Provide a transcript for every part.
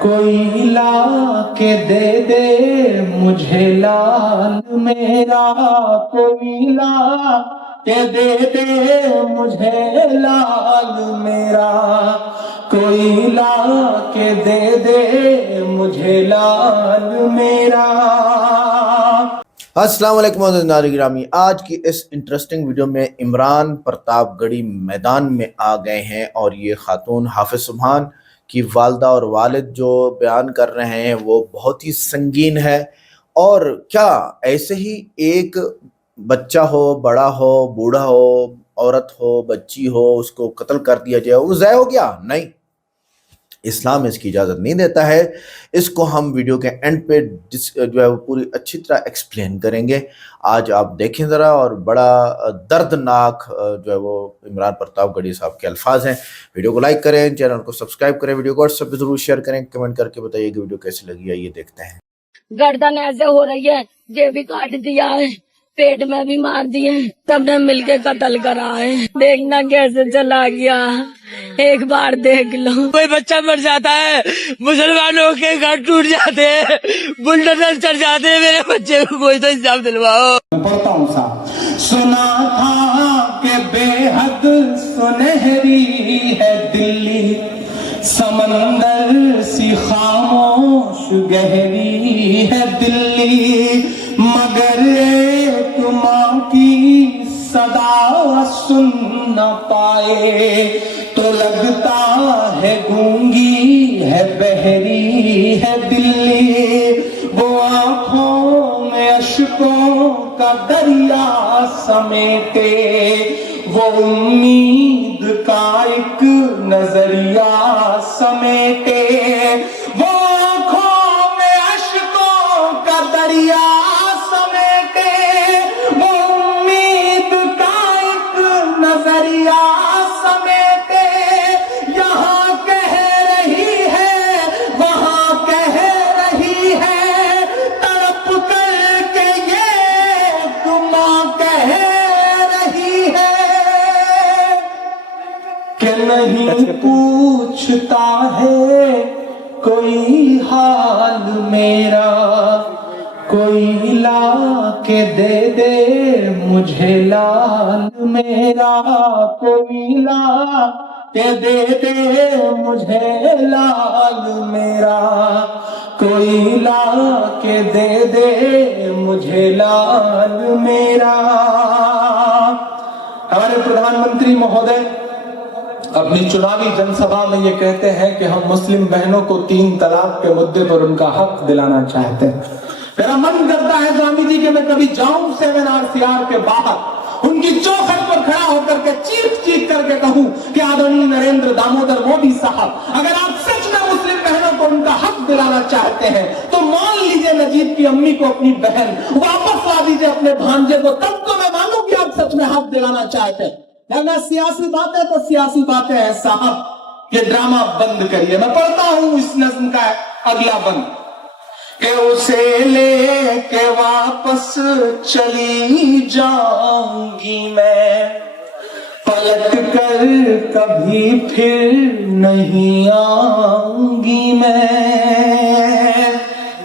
کوئی لا کے دے دے مجھے لال میرا، کوئی لا کے دے دے مجھے لال میرا، کوئی لا کے دے دے مجھے لال میرا۔ السلام علیکم ناظرین گرامی، آج کی اس انٹرسٹنگ ویڈیو میں عمران پرتاپ گڑھی میدان میں آ گئے ہیں اور یہ خاتون حافظ سبحان کی والدہ اور والد جو بیان کر رہے ہیں وہ بہت ہی سنگین ہے۔ اور کیا ایسے ہی ایک بچہ ہو، بڑا ہو، بوڑھا ہو، عورت ہو، بچی ہو، اس کو قتل کر دیا جائے وہ ضائع ہو گیا؟ نہیں، اسلام اس کی اجازت نہیں دیتا ہے۔ اس کو ہم ویڈیو کے اینڈ پہ جو ہے وہ پوری اچھی طرح ایکسپلین کریں گے۔ آج آپ دیکھیں ذرا، اور بڑا دردناک جو ہے وہ عمران پرتاپ گڑھی صاحب کے الفاظ ہیں۔ ویڈیو کو لائک کریں، چینل کو سبسکرائب کریں، ویڈیو کو واٹس ایپ پہ ضرور شیئر کریں، کمنٹ کر کے بتائیے کہ ویڈیو کیسی لگی ہے۔ یہ دیکھتے ہیں۔ گردن ایسے ہو رہی ہے، یہ بھی کاٹ دیا ہے، پیٹ میں بھی مار دیے، سب نے مل کے قتل کرا ہے۔ دیکھنا کیسے چلا گیا، ایک بار دیکھ لو۔ کوئی بچہ مر جاتا ہے، مسلمانوں کے گھر ٹوٹ جاتے ہیں، بلڈوزر چڑھ جاتے ہیں، میرے بچے کو کوئی تو انصاف دلواؤ۔ پڑھتا ہوں صاحب۔ سنا تھا کہ بے حد سنہری ہے دلی، سمندر سی خاموش گہری ہے دلی، مگر ایک ماں کی صدا سن نہ پائے تو لگتا ہے گونگی ہے، بہری ہے دلی۔ وہ آنکھوں میں اشکوں کا دریا سمیٹے، وہ امید کا ایک نظریہ سمیٹے، وہ آنکھوں میں اشکوں کا دریا سمیٹے، وہ امید کا ایک نظریہ سمیٹے، یہاں کہہ رہی ہے وہاں کہہ رہی ہے، تڑپ کر کے یہ گماں کہہ رہی ہے کہ نہیں پوچھتا ہے کوئی حال میرا، کوئی لا کے دے دے مجھے لال میرا، کوئی لا کے دے دے مجھے لال میرا، کوئی لا کے دے دے مجھے لال میرا۔ ہمارے پردھان منتری مہودے اپنی چناوی جن سبھا میں یہ کہتے ہیں کہ ہم مسلم بہنوں کو 3 طلاق کے مدعے پر ان کا حق دلانا چاہتے ہیں۔ میرا من کرتا ہے سوامی جی کہ میں کبھی جاؤں سیمینار سیار کے باہر، ان کی چوکھٹ پر کھڑا ہو کر کے چیخ چیخ کر کے کہوں کہ آدرنی نریندر دامودر مودی صاحب، اگر آپ سچ میں مسلم بہنوں کو ان کا حق دلانا چاہتے ہیں تو مان لیجئے نجیب کی امی کو اپنی بہن، واپس لا دیجئے اپنے بھانجے کو، تب تو میں مانوں کہ آپ سچ میں حق دلانا چاہتے ہیں۔ اگر سیاسی باتیں تو سیاسی باتیں ہیں صاحب، یہ ڈرامہ بند کریے۔ میں پڑھتا ہوں اس نظم کا اگلا بند کہ اسے لے کے واپس چلی جاؤں گی میں، پلٹ کر کبھی پھر نہیں آؤں گی میں۔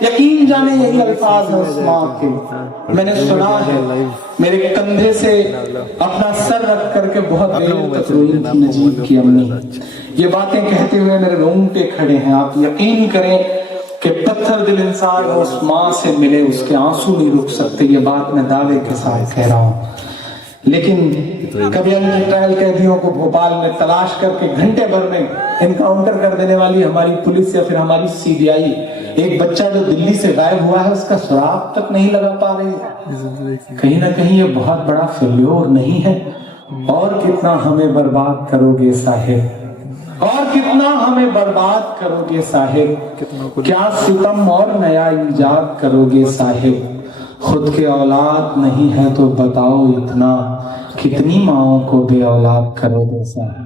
یقین جانے یہی الفاظ ہیں اس ماں کے، میں نے سنا ہے، میرے کندھے سے اپنا سر رکھ کر کے بہت دیر تک روئی تھی نجیب کی امی۔ یہ باتیں کہتے ہوئے میرے رونگٹے کھڑے ہیں۔ آپ یقین کریں کہ پتھر دل انسان اس ماں سے ملے اس کے آنسو نہیں رک سکتے، یہ بات میں دعوے کے ساتھ کہہ رہا ہوں۔ لیکن کبھی ان ٹرائل قیدیوں کو بھوپال میں تلاش کر کے گھنٹے بھر میں انکاؤنٹر کر دینے والی ہماری پولیس یا پھر ہماری CBI ایک بچہ جو دلی سے غائب ہوا ہے اس کا سراغ تک نہیں لگا پا رہی ہے۔ کہیں نہ کہیں یہ بہت بڑا فیلیور نہیں ہے؟ اور کتنا ہمیں برباد کرو گے صاحب، اور کتنا ہمیں برباد کرو گے صاحب، کیا ستم اور نیا ایجاد کرو گے صاحب، خود کے اولاد نہیں ہے تو بتاؤ اتنا، کتنی ماؤں کو بے اولاد کرو گے صاحب،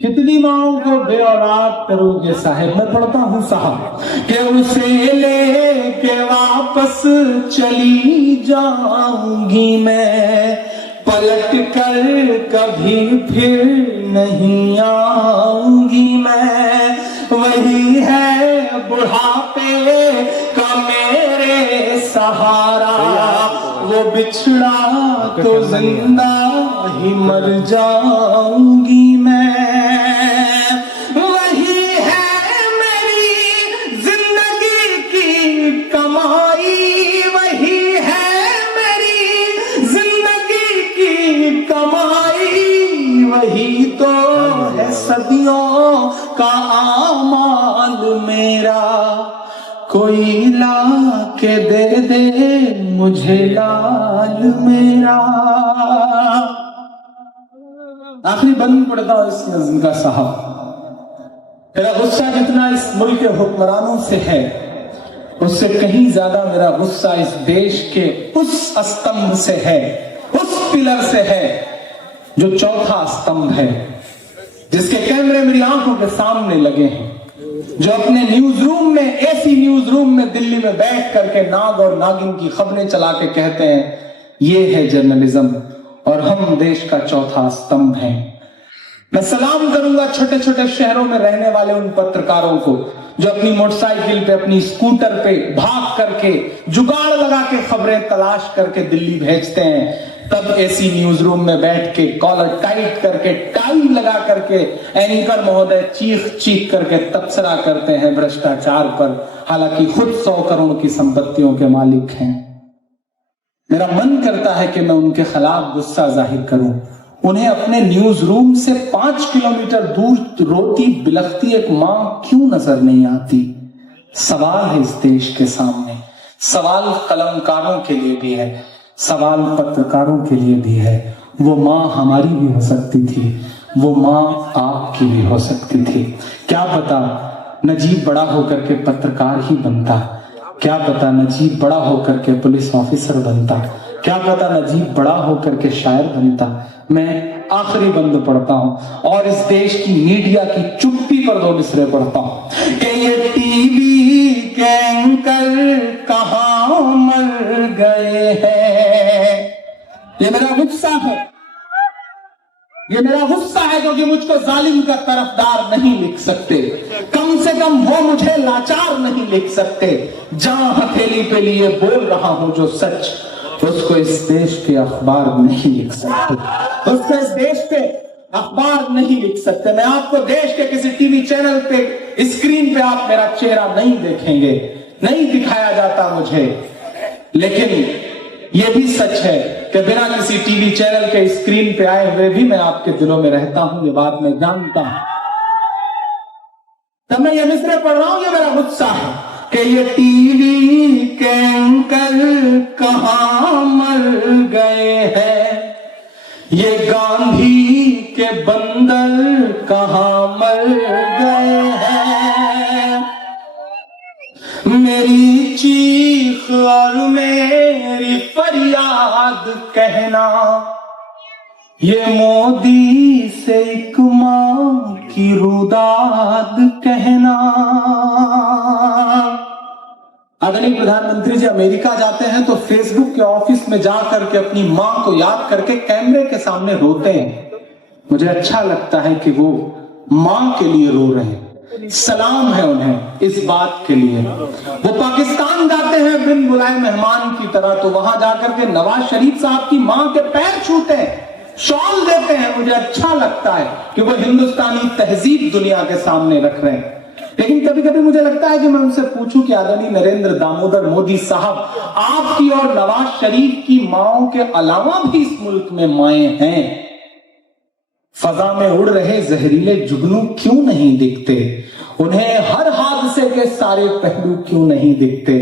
کتنی ماؤں کو بے اولاد کرو گے صاحب۔ میں پڑھتا ہوں صاحب کہ اسے لے کے واپس چلی جاؤں گی میں، پلٹ کر کبھی پھر نہیں آؤں گی میں، वही है बुढ़ापे का मेरे सहारा, वो बिछड़ा तो जिंदा ही मर जाऊंगी मैं। वही है मेरी जिंदगी की कमाई, वही है मेरी जिंदगी की कमाई, वही तो है सदियों का आमाल मेरा। कोई ला के दे दे मुझे लाल मेरा। आखिरी बंद पड़ता हूं इस नज़्म का साहब। मेरा गुस्सा जितना इस मुल्क के हुक्मरानों से है, उससे कहीं ज्यादा मेरा गुस्सा इस देश के उस स्तंभ से है, उस पिलर से है जो चौथा स्तंभ है, जिसके कैमरे मेरी आंखों के सामने लगे हैं, जो अपने न्यूज रूम में, एसी न्यूज रूम में दिल्ली में बैठ करके नाग और नागिन की खबरें चला के कहते हैं ये है जर्नलिज्म और हम देश का चौथा स्तंभ हैं। मैं सलाम करूंगा छोटे छोटे शहरों में रहने वाले उन पत्रकारों को जो अपनी मोटरसाइकिल पे, अपनी स्कूटर पे भाग करके, जुगाड़ लगा के खबरें तलाश करके दिल्ली भेजते हैं। तब एसी न्यूज रूम में बैठ के कॉलर टाइट करके, टाई लगा करके एंकर महोदय चीख चीख करके तबसरा करते हैं भ्रष्टाचार पर, हालांकि खुद 100 करोड़ की संपत्तियों के मालिक हैं। मेरा मन करता है कि मैं उनके खिलाफ गुस्सा जाहिर करूं। उन्हें अपने न्यूज रूम से 5 किलोमीटर दूर रोती बिलखती एक मां क्यों नजर नहीं आती? सवाल है इस देश के सामने, सवाल कलमकारों के लिए भी है, सवाल पत्रकारों के लिए भी है। वो मां हमारी भी हो सकती थी, वो मां आपकी भी हो सकती थी। क्या पता नजीब बड़ा होकर के पत्रकार ही बनता, क्या पता नजीब बड़ा होकर के पुलिस ऑफिसर बनता, क्या पता नजीब बड़ा होकर के शायर बनता। मैं आखिरी बंद पढ़ता हूं और इस देश की मीडिया की चुप्पी पर 2 मिसरे पढ़ता हूं कि ये टीवी के एंकर कहां मर गए हैं। ये मेरा गुस्सा है, ये मेरा गुस्सा है क्योंकि मुझको जालिम का तरफदार नहीं लिख सकते, कम से कम वो मुझे लाचार नहीं लिख सकते। जहां हथेली पे लिए बोल रहा हूं जो सच, उसको इस देश के अखबार नहीं लिख सकते, उसको इस देश के अखबार नहीं लिख सकते। मैं आपको देश के किसी टीवी चैनल पे स्क्रीन पे आप मेरा चेहरा नहीं देखेंगे, नहीं दिखाया जाता मुझे, लेकिन यह भी सच है कि बिना किसी टीवी चैनल के स्क्रीन पे आए हुए भी मैं आपके दिलों में रहता हूं, ये बात मैं जानता हूं। तब मैं ये मिसरे पढ़ रहा हूं, ये मेरा गुस्सा है कि ये टीवी के एंकर कहां मर गए हैं, ये गांधी के बंदर कहां मर गए हैं। मेरी चीख और मेरी फरियाद कहना, ये मोदी से एक मां की रुदाद कहना। आदरणीय प्रधानमंत्री जी अमेरिका जाते हैं तो फेसबुक के ऑफिस में जाकर के अपनी मां को याद करके कैमरे के सामने रोते हैं। मुझे अच्छा लगता है कि वो मां के लिए रो रहे हैं, सलाम है उन्हें इस बात के लिए। वो पाकिस्तान जाते हैं बिन बुलाए मेहमान की तरह, तो वहां जाकर के नवाज शरीफ साहब की मां के पैर छूते हैं, शॉल देते हैं। मुझे अच्छा लगता है कि वो हिंदुस्तानी तहजीब दुनिया के सामने रख रहे हैं। लेकिन कभी कभी मुझे लगता है कि मैं उनसे पूछूं कि आदरणीय नरेंद्र दामोदर मोदी साहब, आपकी और नवाज शरीफ की माओं के अलावा भी इस मुल्क में माएं हैं, फजा में उड़ रहे जहरीले जुगनू क्यों नहीं दिखते? उन्हें हर हादसे के सारे पहलू क्यों नहीं दिखते?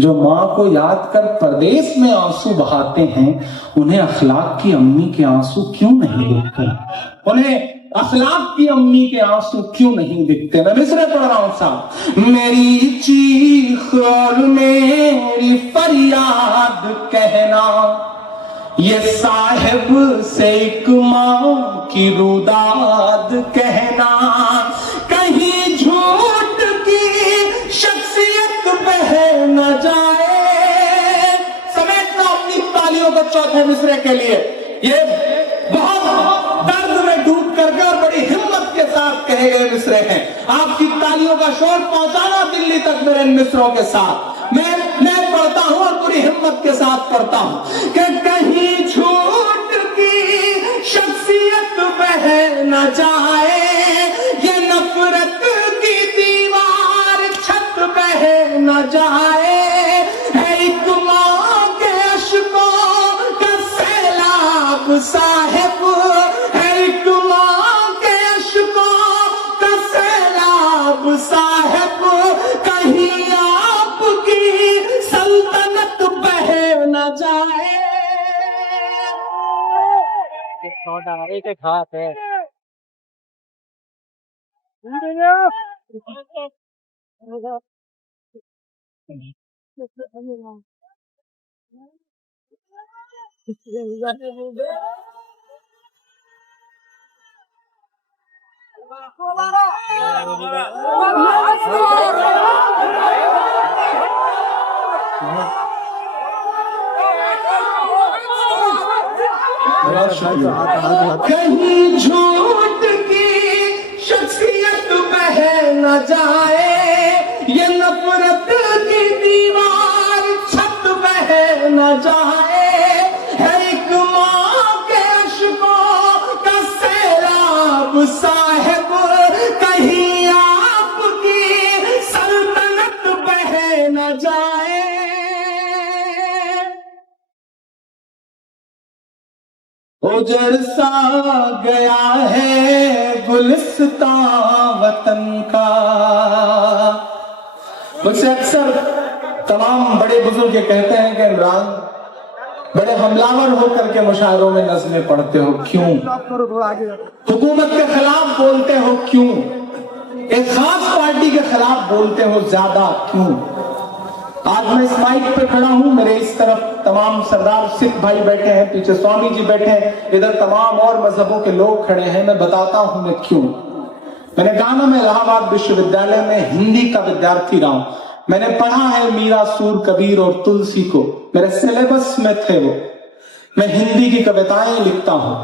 जो मां को याद कर परदेश में आंसू बहाते हैं, उन्हें अखलाक की अम्मी के आंसू क्यों नहीं दिखते? उन्हें अखलाक की अम्मी के आंसू क्यों नहीं दिखते? मैं मिसरे पढ़ रहा हूं साहब। मेरी चीख और मेरी फरियाद कहना, ये साहिब से एक मां की रुदाद कहना। कहीं झूठ की शख्सियत बह न जाए। समेटना अपनी तालियों को चौथे मिसरे के लिए। ये बहुत दर्द में डूब करके और बड़ी हिम्मत के साथ साथ कहे गए मिसरे हैं। आपकी तालियों का शोर पहुंचाना दिल्ली तक मेरे इन मिसरों के साथ। मैं पढ़ता हूं और पूरी हिम्मत के साथ पढ़ता हूं कि कहीं झूठ की शख्सियत बह न जाए, ये नफरत की दीवार छत बह न जाए, है एक मां के अश्कों का सैलाब साहिब, है एक मां के अश्कों का सैलाब साहिब, कहीं आपकी सल्तनत बह न जाए। एक हाथ है कहीं झूठ की शख्सियत बह न जाए, ये नफरत की दीवार छत बह न जाए, है एक मां के अश्कों का सैलाब साहिब, कहीं आपकी सल्तनत बह न जाए। उजड़ सा गया है गुलिस्तां वतन का। मुझसे अक्सर तमाम बड़े बुजुर्ग ये कहते हैं कि इमरान बड़े हमलावर होकर के मुशायरों में नज़्में पढ़ते हो क्यों, हुकूमत के खिलाफ बोलते हो क्यों, एक खास पार्टी के खिलाफ बोलते हो ज्यादा क्यों। आज मैं इस माइक पे खड़ा हूं, मेरे इस तरफ तमाम सरदार सिख भाई बैठे हैं, पीछे स्वामी जी बैठे हैं, इधर तमाम और मजहबों के लोग खड़े हैं। मैं बताता हूं मैं क्यों। मैंने कहा ना, मैं इलाहाबाद विश्वविद्यालय में हिंदी का विद्यार्थी रहा हूं। मैंने पढ़ा है मीरा, सूर, कबीर और तुलसी को, मेरे सिलेबस में थे वो। मैं हिंदी की कविताएं लिखता हूं।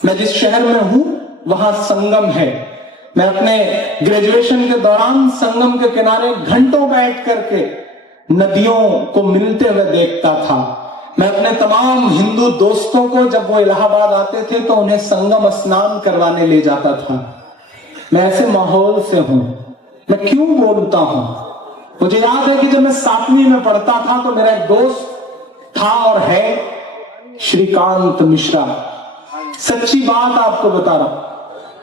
मैं जिस शहर में हूं वहां संगम है। मैं अपने ग्रेजुएशन के दौरान संगम के किनारे घंटों बैठ करके नदियों को मिलते हुए देखता था। मैं अपने तमाम हिंदू दोस्तों को जब वो इलाहाबाद आते थे तो उन्हें संगम स्नान करवाने ले जाता था। मैं ऐसे माहौल से हूं। मैं क्यों बोलता हूं? मुझे याद है कि जब मैं 7वीं में पढ़ता था तो मेरा एक दोस्त था और है, श्रीकांत मिश्रा। सच्ची बात आपको बता रहा हूं,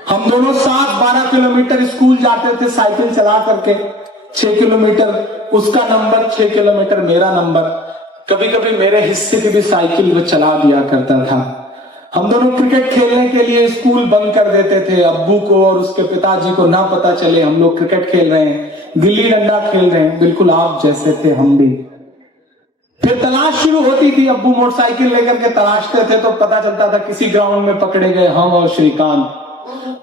हम दोनों साथ 12 किलोमीटर स्कूल जाते थे साइकिल चला करके। 6 किलोमीटर उसका नंबर, 6 किलोमीटर मेरा नंबर। कभी कभी मेरे हिस्से की भी साइकिल वो चला दिया करता था। हम दोनों क्रिकेट खेलने के लिए स्कूल बंद कर देते थे। अब्बू को और उसके पिताजी को ना पता चले हम लोग क्रिकेट खेल रहे हैं, गिल्ली डंडा खेल रहे हैं। बिल्कुल आप जैसे थे हम भी। फिर तलाश शुरू होती थी, अब्बू मोटरसाइकिल लेकर के तलाशते थे तो पता चलता था किसी ग्राउंड में पकड़े गए हम और श्रीकांत।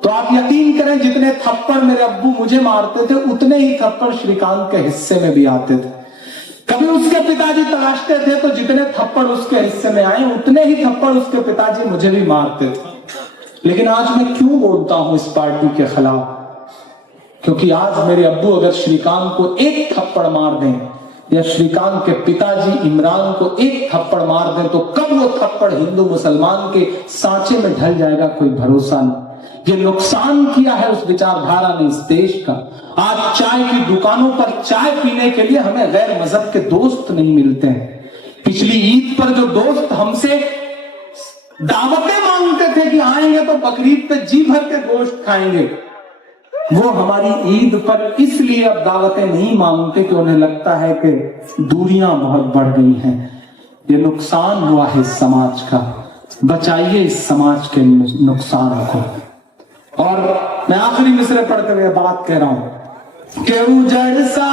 तो आप यकीन करें, जितने थप्पड़ मेरे अब्बू मुझे मारते थे उतने ही थप्पड़ श्रीकांत के हिस्से में भी आते थे। कभी उसके पिताजी तलाशते थे तो जितने थप्पड़ उसके हिस्से में आए उतने ही थप्पड़ उसके पिताजी मुझे भी मारते थे। लेकिन आज मैं क्यों बोलता हूं इस पार्टी के खिलाफ? क्योंकि आज मेरे अब्बू अगर श्रीकांत को एक थप्पड़ मार दें या श्रीकांत के पिताजी इमरान को एक थप्पड़ मार दें तो कब वो थप्पड़ हिंदू मुसलमान के सांचे में ढल जाएगा कोई भरोसा नहीं। ये नुकसान किया है उस विचारधारा ने इस देश का। आज चाय की दुकानों पर चाय पीने के लिए हमें गैर मजहब के दोस्त नहीं मिलते हैं। पिछली ईद पर जो दोस्त हमसे दावतें मांगते थे कि आएंगे तो बकरीद पे जी भर के गोश्त खाएंगे, वो हमारी ईद पर इसलिए अब दावतें नहीं मांगते कि उन्हें लगता है कि दूरियां बहुत बढ़ गई हैं। ये नुकसान हुआ है इस समाज का। बचाइए इस समाज के नुकसान को। और मैं आखिरी मिसरे पढ़ते हुए बात कह रहा हूं कि उजड़ सा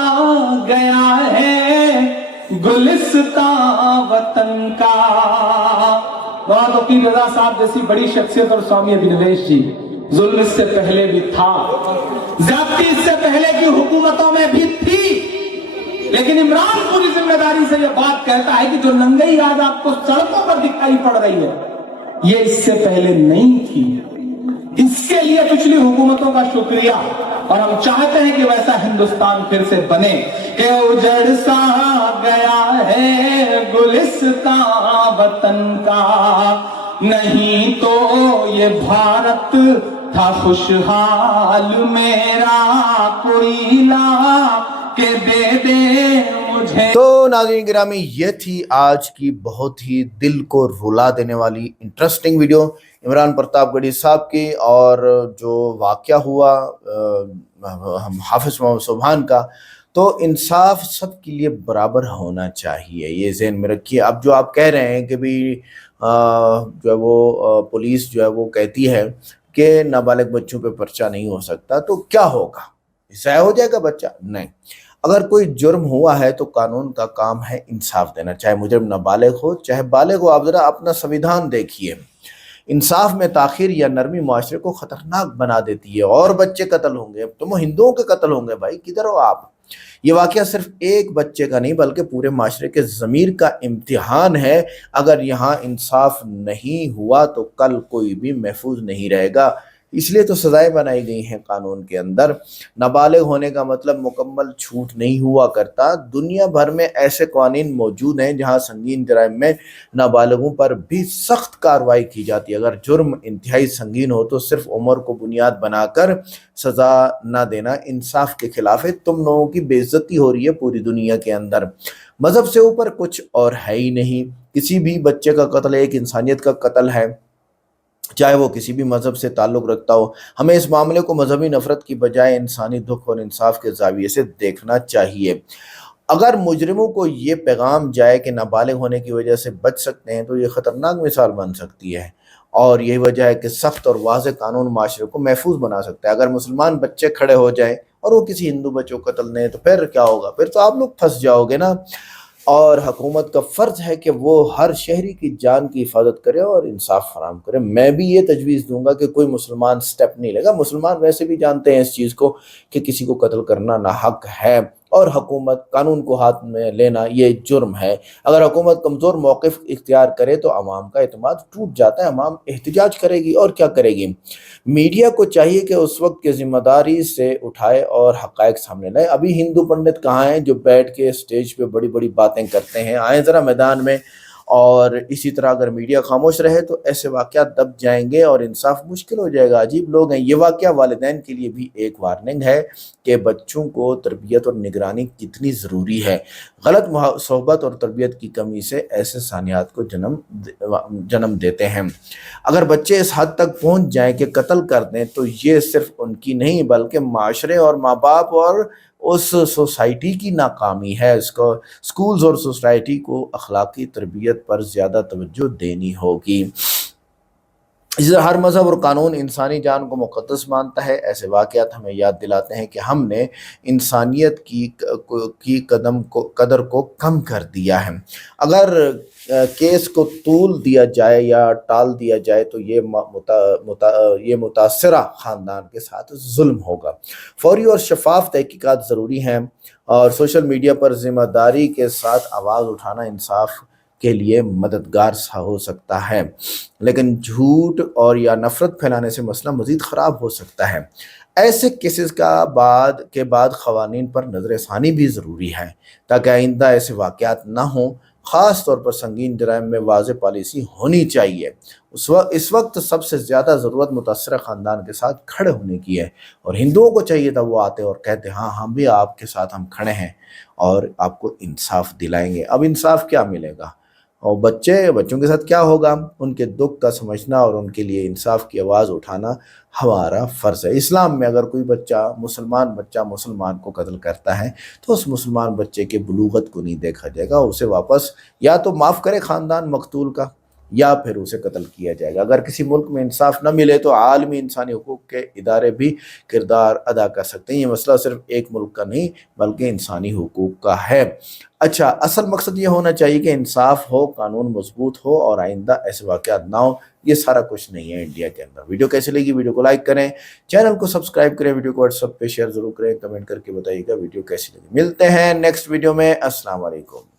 गया है गुलिस्तां वतन का। बहुत वकील रजा साहब जैसी बड़ी शख्सियत और स्वामी अभिनवेश जी, जुल्म इससे पहले भी था, ज्यादती इससे पहले की हुकूमतों में भी थी, लेकिन इमरान पूरी जिम्मेदारी से यह बात कहता है कि जो नंगई आज आपको सड़कों पर दिखाई पड़ रही है ये इससे पहले नहीं थी। इसके लिए पिछली हुकूमतों का शुक्रिया, और हम चाहते हैं कि वैसा हिंदुस्तान फिर से बने कि उजड़ सा गया है गुलिस्तां वतन का, नहीं तो ये भारत था खुशहाल मेरा, कोई ला के दे दे मुझे। तो नाज़रीन गिरामी, ये थी आज की बहुत ही दिल को रुला देने वाली इंटरेस्टिंग वीडियो इमरान प्रतापगढ़ी साहब की, और जो वाक़या हुआ हम हाफिज मोहम्मद सुभान का, तो इंसाफ सब के लिए बराबर होना चाहिए, ये ज़हन में रखिए। अब जो आप कह रहे हैं कि भी जो है वो पुलिस जो है वो कहती है कि नाबालिग बच्चों पे पर्चा नहीं हो सकता, तो क्या होगा, ज़ाया हो जाएगा बच्चा? नहीं, अगर कोई जुर्म हुआ है तो कानून का काम है इंसाफ देना, चाहे मुजरिम नाबालिग हो चाहे बालिग हो। आप ज़रा अपना संविधान देखिए, इंसाफ में ताखीर या नरमी माशरे को ख़तरनाक बना देती है, और बच्चे कत्ल होंगे, तुम हिंदुओं के कत्ल होंगे, भाई किधर हो आप? ये वाक़या सिर्फ एक बच्चे का नहीं बल्कि पूरे माशरे के ज़मीर का इम्तिहान है। अगर यहाँ इंसाफ नहीं हुआ तो कल कोई भी महफूज नहीं रहेगा, इसलिए तो सज़ाएं बनाई गई हैं कानून के अंदर। नाबालिग होने का मतलब मुकम्मल छूट नहीं हुआ करता। दुनिया भर में ऐसे कानून मौजूद हैं जहां संगीन जराइम में नाबालिगों पर भी सख्त कार्रवाई की जाती है। अगर जुर्म इंतहाई संगीन हो तो सिर्फ उम्र को बुनियाद बनाकर सज़ा न देना इंसाफ के खिलाफ है। तुम लोगों की बेइज्जती हो रही है पूरी दुनिया के अंदर। मज़हब से ऊपर कुछ और है ही नहीं। किसी भी बच्चे का कत्ल एक इंसानियत का कत्ल है, चाहे वो किसी भी मज़हब से ताल्लुक़ रखता हो। हमें इस मामले को मजहबी नफ़रत की बजाय इंसानी दुख और इंसाफ के ज़ाविये से देखना चाहिए। अगर मुजरिमों को ये पैगाम जाए कि नाबालिग होने की वजह से बच सकते हैं तो ये ख़तरनाक मिसाल बन सकती है, और यही वजह है कि सख्त और वाज़ेह कानून माशरे को महफूज बना सकता है। अगर मुसलमान बच्चे खड़े हो जाएं और वो किसी हिंदू बच्चों को कत्ल नहीं, तो फिर क्या होगा? फिर तो आप लोग फंस जाओगे ना। और हुकूमत का फ़र्ज़ है कि वो हर शहरी की जान की हिफाजत करे और इंसाफ फराम करे। मैं भी ये तजवीज़ दूंगा कि कोई मुसलमान स्टेप नहीं लेगा। मुसलमान वैसे भी जानते हैं इस चीज़ को कि किसी को कत्ल करना नाहक है, और हुकूमत कानून को हाथ में लेना ये जुर्म है। अगर हुकूमत कमज़ोर मौक़िफ़ इख्तियार करे तो अवाम का एतमाद टूट जाता है, अवाम एहतजाज करेगी और क्या करेगी। मीडिया को चाहिए कि उस वक्त की ज़िम्मेदारी से उठाए और हक़ाइक़ सामने लाए। अभी हिंदू पंडित कहाँ हैं जो बैठ के स्टेज पे बड़ी बड़ी बातें करते हैं? आए ज़रा मैदान में। और इसी तरह अगर मीडिया खामोश रहे तो ऐसे वाक़यात दब जाएंगे और इंसाफ मुश्किल हो जाएगा। अजीब लोग हैं। ये वाक़या वालिदैन के लिए भी एक वार्निंग है कि बच्चों को तरबियत और निगरानी कितनी ज़रूरी है। गलत सोहबत और तरबियत की कमी से ऐसे सानियात को जन्म देते हैं। अगर बच्चे इस हद तक पहुँच जाएँ कि कत्ल कर दें तो ये सिर्फ उनकी नहीं बल्कि माशरे और माँ बाप और उस सोसाइटी की नाकामी है। इसको स्कूल्स और सोसाइटी को अखलाकी तरबियत पर ज़्यादा तवज्जो देनी होगी। इस हर मज़हब और कानून इंसानी जान को मुक़द्दस मानता है। ऐसे वाक़यात हमें याद दिलाते हैं कि हमने इंसानियत की कदर को कम कर दिया है। अगर केस को तूल दिया जाए या टाल दिया जाए तो ये मुतासरा ख़ानदान के साथ जुल्म होगा। फौरी और शफाफ तहकीकात ज़रूरी हैं, और सोशल मीडिया पर ज़िम्मेदारी के साथ आवाज़ उठाना इंसाफ के लिए मददगार हो सकता है, लेकिन झूठ और या नफ़रत फैलाने से मसला मज़ीद ख़राब हो सकता है। ऐसे केसेस के बाद ख़वानीन पर नज़रसानी भी ज़रूरी है ताकि आइंदा ऐसे वाक़यात ना हों। ख़ास तौर पर संगीन जराइम में वाज़ेह पॉलिसी होनी चाहिए। इस वक्त सबसे ज़्यादा ज़रूरत मुतासरा ख़ानदान के साथ खड़े होने की है, और हिंदुओं को चाहिए था वो आते और कहते हाँ हम भी आपके साथ हम खड़े हैं और आपको इंसाफ दिलाएंगे। अब इंसाफ क्या मिलेगा और बच्चों के साथ क्या होगा? उनके दुख का समझना और उनके लिए इंसाफ की आवाज़ उठाना हमारा फ़र्ज़ है। इस्लाम में अगर कोई मुसलमान बच्चा मुसलमान को कत्ल करता है तो उस मुसलमान बच्चे के बुलूगत को नहीं देखा जाएगा, उसे वापस या तो माफ़ करे ख़ानदान मकतूल का या फिर उसे कत्ल किया जाएगा। अगर किसी मुल्क में इंसाफ न मिले तो आलमी इंसानी हुकूक के इदारे भी किरदार अदा कर सकते हैं। ये मसला सिर्फ एक मुल्क का नहीं बल्कि इंसानी हुकूक का है। अच्छा, असल मकसद ये होना चाहिए कि इंसाफ हो, कानून मजबूत हो और आइंदा ऐसे वाक़यात ना हो। ये सारा कुछ नहीं है इंडिया के अंदर। वीडियो कैसी लगी? वीडियो को लाइक करें, चैनल को सब्सक्राइब करें, वीडियो को व्हाट्सएप पे शेयर ज़रूर करें, कमेंट करके बताइएगा वीडियो कैसी लगी। मिलते हैं नेक्स्ट वीडियो में। अस्सलाम वालेकुम।